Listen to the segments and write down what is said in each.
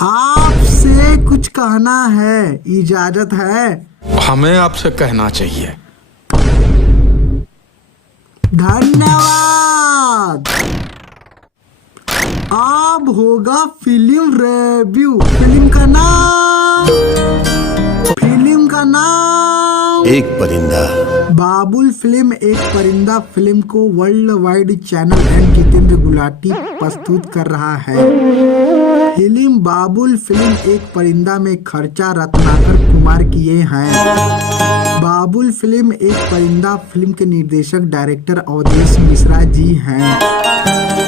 आपसे कुछ कहना है, इजाजत है? हमें आपसे कहना चाहिए। धन्यवाद। अब होगा फिल्म रिव्यू। फिल्म का नाम एक परिंदा। बाबुल फिल्म एक परिंदा फिल्म को world wide channel and Jitendra Gulati प्रस्तुत कर रहा है। फिल्म बाबुल फिल्म एक परिंदा में खर्चा रत्नाकर कुमार किए हैं। बाबुल फिल्म एक परिंदा फिल्म के निर्देशक डायरेक्टर अवधेश मिश्रा जी हैं।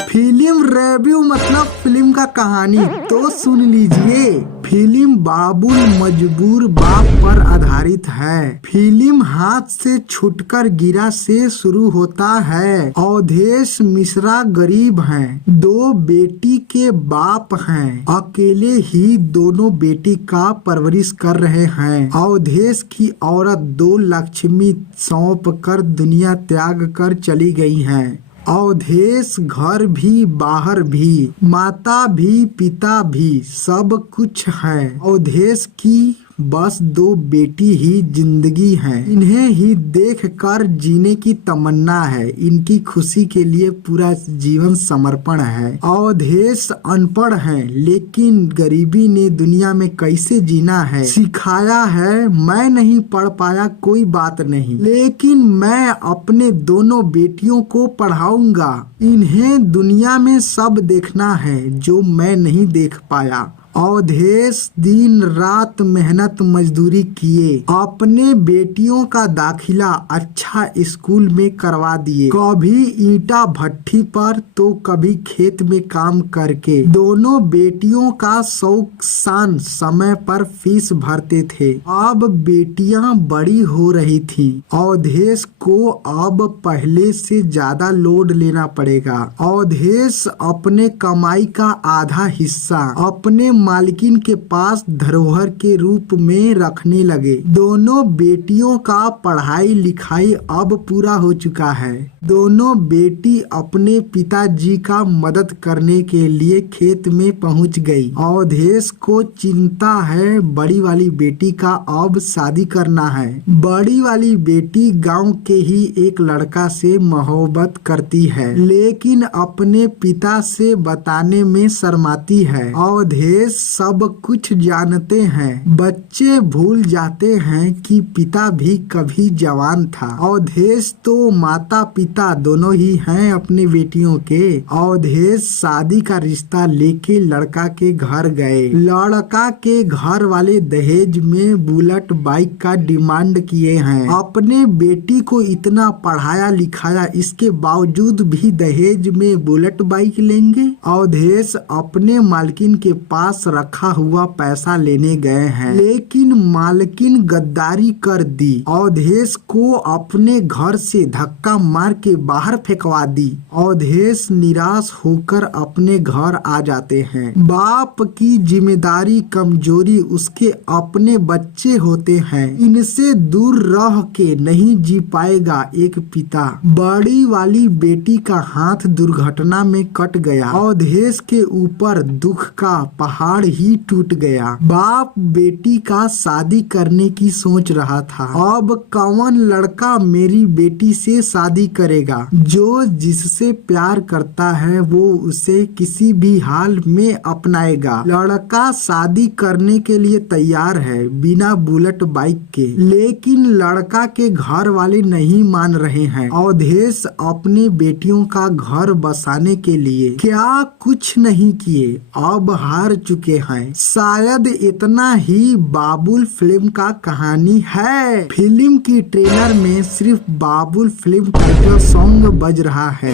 फिल्म रिव्यू मतलब फिल्म का कहानी, तो सुन लीजिए। फिल्म बाबुल मजबूर बाप पर आधारित है। फिल्म हाथ से छूटकर गिरा से शुरू होता है। अवधेश मिश्रा गरीब हैं, 2 बेटी के बाप हैं, अकेले ही दोनों बेटी का परवरिश कर रहे हैं। अवधेश की औरत 2 लक्ष्मी सौंप कर दुनिया त्याग कर चली गई हैं। अवधेश घर भी बाहर भी, माता भी पिता भी, सब कुछ है। अवधेश की बस 2 बेटी ही जिंदगी है। इन्हें ही देख कर जीने की तमन्ना है। इनकी खुशी के लिए पूरा जीवन समर्पण है। अवधेश अनपढ़ है, लेकिन गरीबी ने दुनिया में कैसे जीना है सिखाया है। मैं नहीं पढ़ पाया कोई बात नहीं, लेकिन मैं अपने दोनों बेटियों को पढ़ाऊंगा। इन्हें दुनिया में सब देखना है जो मैं नहीं देख पाया। अवधेश दिन रात मेहनत मजदूरी किए, अपने बेटियों का दाखिला अच्छा स्कूल में करवा दिए। कभी ईंटा भट्ठी पर तो कभी खेत में काम करके दोनों बेटियों का शौक शान समय पर फीस भरते थे। अब बेटियां बड़ी हो रही थी। अवधेश को अब पहले से ज्यादा लोड लेना पड़ेगा। अवधेश अपने कमाई का आधा हिस्सा अपने मालकिन के पास धरोहर के रूप में रखने लगे। दोनों बेटियों का पढ़ाई लिखाई अब पूरा हो चुका है। दोनों बेटी अपने पिताजी का मदद करने के लिए खेत में पहुंच गई। अवधेश को चिंता है बड़ी वाली बेटी का अब शादी करना है। बड़ी वाली बेटी गांव के ही एक लड़का से मोहब्बत करती है, लेकिन अपने पिता से बताने में शर्माती है। अवधेश सब कुछ जानते हैं। बच्चे भूल जाते हैं कि पिता भी कभी जवान था। अवधेश तो माता पिता दोनों ही हैं अपनी बेटियों के। अवधेश शादी का रिश्ता लेके लड़का के घर गए। लड़का के घर वाले दहेज में बुलेट बाइक का डिमांड किए हैं। अपने बेटी को इतना पढ़ाया लिखाया, इसके बावजूद भी दहेज में बुलेट बाइक लेंगे। अवधेश अपने मालकिन के पास रखा हुआ पैसा लेने गए हैं, लेकिन मालकिन गद्दारी कर दी। अवधेश को अपने घर से धक्का मार के बाहर फेंकवा दी। अवधेश निराश होकर अपने घर आ जाते हैं। बाप की जिम्मेदारी कमजोरी, उसके अपने बच्चे होते हैं, इनसे दूर रह के नहीं जी पाएगा एक पिता। बड़ी वाली बेटी का हाथ दुर्घटना में कट गया। अवधेश के ऊपर दुख का पहाड़ ही टूट गया। बाप बेटी का शादी करने की सोच रहा था। अब कौन लड़का मेरी बेटी से शादी करेगा? जो जिससे प्यार करता है वो उसे किसी भी हाल में अपनाएगा। लड़का शादी करने के लिए तैयार है बिना बुलेट बाइक के, लेकिन लड़का के घर वाले नहीं मान रहे हैं। अवधेश अपने बेटियों का घर बसाने के लिए क्या कुछ नहीं किए, अब हार चुके हैं। शायद इतना ही बाबुल फिल्म का कहानी है। फिल्म की ट्रेलर में सिर्फ बाबुल फिल्म टाइटल सॉन्ग बज रहा है।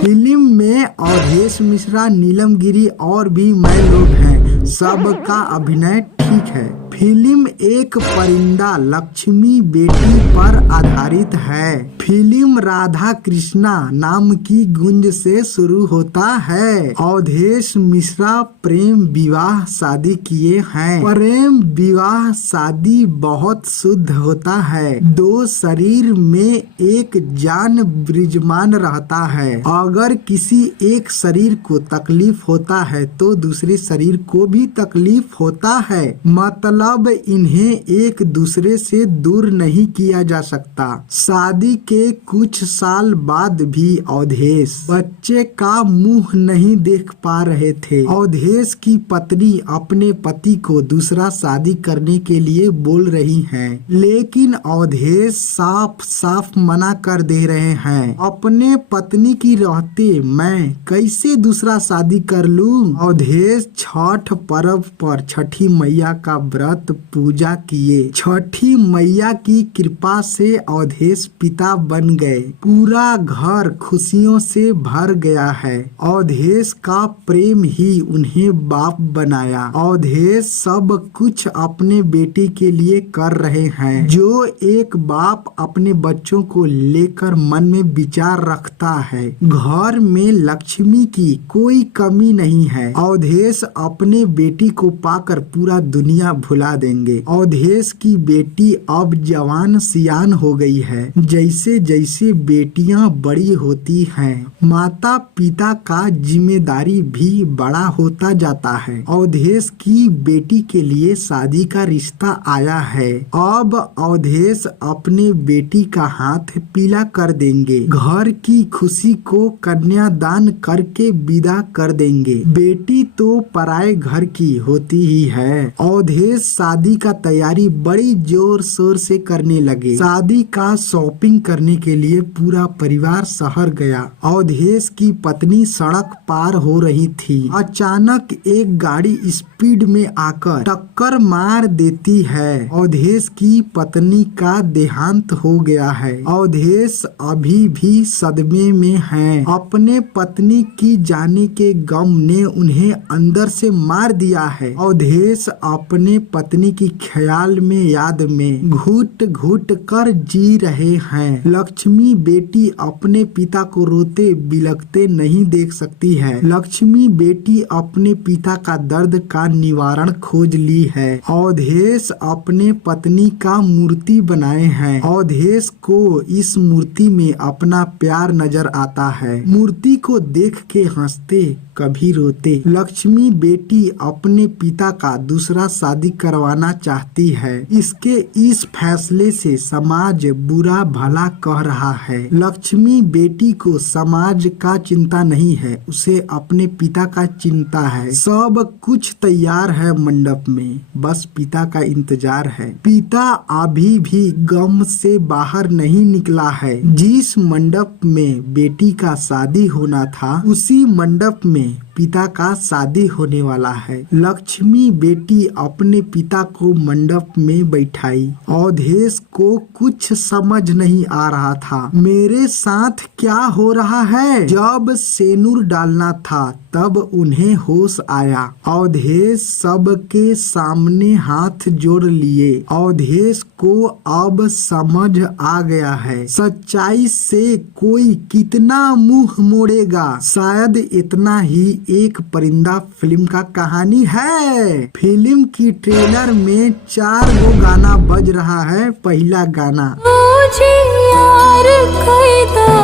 फिल्म में अवधेश मिश्रा, नीलम गिरी और भी मैं लोग हैं। सबका अभिनय ठीक है। फिल्म एक परिंदा लक्ष्मी बेटी पर आधारित है। फिल्म राधा कृष्णा नाम की गुंज से शुरू होता है। अवधेश मिश्रा प्रेम विवाह शादी किए हैं। प्रेम विवाह शादी बहुत शुद्ध होता है। दो शरीर में एक जान विराजमान रहता है। अगर किसी एक शरीर को तकलीफ होता है तो दूसरे शरीर को भी तकलीफ होता है। मतलब इन्हें एक दूसरे से दूर नहीं किया जा सकता। शादी के कुछ साल बाद भी अवधेश बच्चे का मुंह नहीं देख पा रहे थे। अवधेश की पत्नी अपने पति को दूसरा शादी करने के लिए बोल रही हैं, लेकिन अवधेश साफ साफ मना कर दे रहे हैं। अपने पत्नी की रहते मैं कैसे दूसरा शादी कर लूं? अवधेश छठ पर्व पर छठी मैया का व्रत पूजा किए। छठी मैया की कृपा से अवधेश पिता बन गए। पूरा घर खुशियों से भर गया है। अवधेश का प्रेम ही उन्हें बाप बनाया। अवधेश सब कुछ अपने बेटी के लिए कर रहे हैं, जो एक बाप अपने बच्चों को लेकर मन में विचार रखता है। घर में लक्ष्मी की कोई कमी नहीं है। अवधेश अपने बेटी को पाकर पूरा दुनिया भुला देंगे। अवधेश की बेटी अब जवान सियान हो गई है। जैसे जैसे बेटियां बड़ी होती हैं, माता पिता का जिम्मेदारी भी बड़ा होता जाता है। अवधेश की बेटी के लिए शादी का रिश्ता आया है। अब अवधेश अपने बेटी का हाथ पीला कर देंगे। घर की खुशी को कन्यादान करके विदा कर देंगे। बेटी तो पराए घर की होती ही है। अवधेश शादी का तैयारी बड़ी जोर शोर से करने लगे। शादी का शॉपिंग करने के लिए पूरा परिवार शहर गया। अवधेश की पत्नी सड़क पार हो रही थी। अचानक एक गाड़ी स्पीड में आकर टक्कर मार देती है। अवधेश की पत्नी का देहांत हो गया है। अवधेश अभी भी सदमे में हैं। अपने पत्नी की जाने के गम ने उन्हें अंदर से मार दिया है। अवधेश अपने पत्नी की ख्याल में याद में घुट घुट कर जी रहे हैं। लक्ष्मी बेटी अपने पिता को रोते बिलखते नहीं देख सकती है। लक्ष्मी बेटी अपने पिता का दर्द का निवारण खोज ली है। अवधेश अपने पत्नी का मूर्ति बनाए हैं। अवधेश को इस मूर्ति में अपना प्यार नजर आता है। मूर्ति को देख के हंसते कभी रोते। लक्ष्मी बेटी अपने पिता का दूसरा शादी करवाना चाहती है। इसके इस फैसले से समाज बुरा भला कह रहा है। लक्ष्मी बेटी को समाज का चिंता नहीं है, उसे अपने पिता का चिंता है। सब कुछ तैयार है मंडप में, बस पिता का इंतजार है। पिता अभी भी गम से बाहर नहीं निकला है। जिस मंडप में बेटी का शादी होना था, उसी मंडप में पिता का शादी होने वाला है। लक्ष्मी बेटी अपने पिता को मंडप में बैठाई। अवधेश को कुछ समझ नहीं आ रहा था। मेरे साथ क्या हो रहा है? जब सेनुर डालना था तब उन्हें होश आया। अवधेश सबके सामने हाथ जोड़ लिए। अवधेश को अब समझ आ गया है, सच्चाई से कोई कितना मुंह मोड़ेगा। शायद इतना ही एक परिंदा फिल्म का कहानी है। फिल्म की ट्रेलर में 4 गो गाना बज रहा है। पहला गाना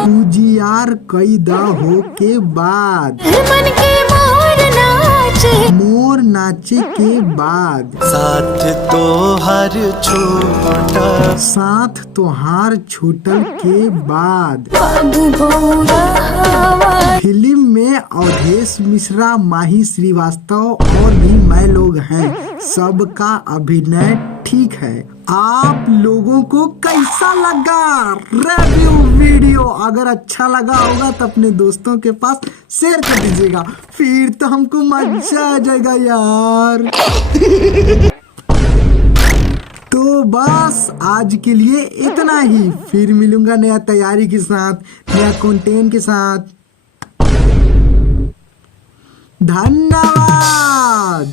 उजियार कैदा हो के बाद, मोर नाचे के बाद, साथ तोहार छूटल के बाद। फिल्म में अवधेश मिश्रा, माही श्रीवास्तव और भी मैं लोग हैं। सबका अभिनय ठीक है। आप लोगों को कैसा लगा रिव्यू वीडियो? अगर अच्छा लगा होगा तो अपने दोस्तों के पास शेयर कर दीजिएगा, फिर तो हमको मजा आ जाएगा यार। तो बस आज के लिए इतना ही। फिर मिलूंगा नया तैयारी के साथ, नया कंटेंट के साथ। धन्यवाद।